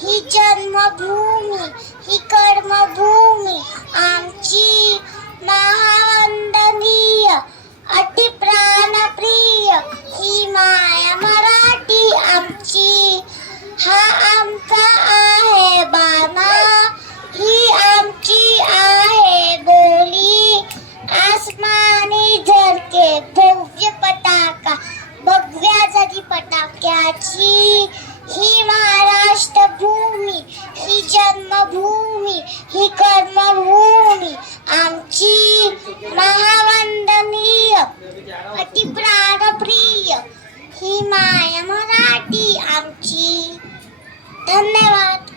ही जन्मभूमी ही कर्मभूमी आमची महावंदनीय अति प्राणप्रिय ही माया मराठी आमची हा आमचा आहे बाणा ही आमची आहे बोली आसमानी झळके भव्य पताका भगव्या जरी पताक्याची ही महाराष्ट्र भूमी ही जन्मभूमी ही कर्मभूमी आमची महावंदनीय अति प्राणप्रिय ही माया मराठी आमची. धन्यवाद.